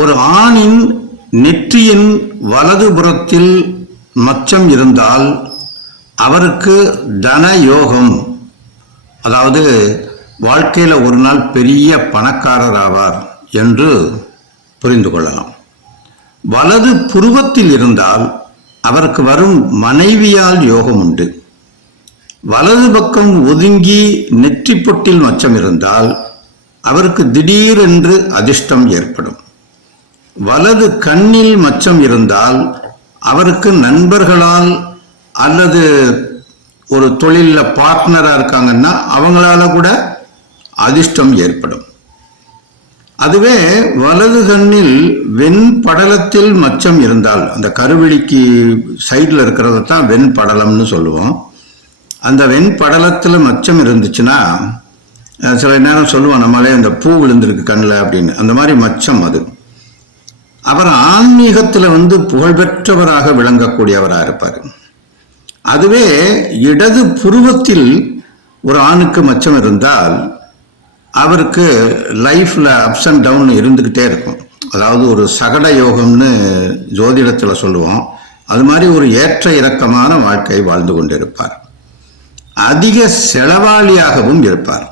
ஒரு ஆணின் நெற்றியின் வலதுபுறத்தில் மச்சம் இருந்தால் அவருக்கு தன யோகம் அதாவது வாழ்க்கையில் ஒரு நாள் பெரிய பணக்காரர் ஆவார் என்று புரிந்து கொள்ளலாம். வலது புருவத்தில் இருந்தால் அவருக்கு வரும் மனைவியால் யோகம் உண்டு. வலது பக்கம் ஒதுங்கி நெற்றி பொட்டில் மச்சம் இருந்தால் அவருக்கு திடீரென்று அதிர்ஷ்டம் ஏற்படும். வலது கண்ணில் மச்சம் இருந்தால் அவருக்கு நண்பர்களால் அல்லது ஒரு தொழிலில் பார்ட்னராக இருக்காங்கன்னா அவங்களால கூட அதிர்ஷ்டம் ஏற்படும். அதுவே வலது கண்ணில் வெண்படலத்தில் மச்சம் இருந்தால் அந்த கருவிழிக்கு சைடில் இருக்கிறத தான் வெண்படலம்னு சொல்லுவோம். அந்த வெண்படலத்தில் மச்சம் இருந்துச்சுன்னா சில நேரம் சொல்லுவோம் நம்மளே அந்த பூ விழுந்திருக்கு கண்ணில் அப்படின்னு. அந்த மாதிரி மச்சம் அது. அவர் ஆன்மீகத்தில் வந்து புகழ்பெற்றவராக விளங்கக்கூடியவராக இருப்பார். அதுவே இடது புருவத்தில் ஒரு ஆணுக்கு மச்சம் இருந்தால் அவருக்கு லைஃப்பில் அப்ஸ் அண்ட் டவுன் இருந்துக்கிட்டே இருக்கும். அதாவது ஒரு சகட யோகம்னு ஜோதிடத்தில் சொல்லுவோம். அது மாதிரி ஒரு ஏற்ற இறக்கமான வாழ்க்கை வாழ்ந்து கொண்டிருப்பார். அதிக செலவாளியாகவும் இருப்பார்.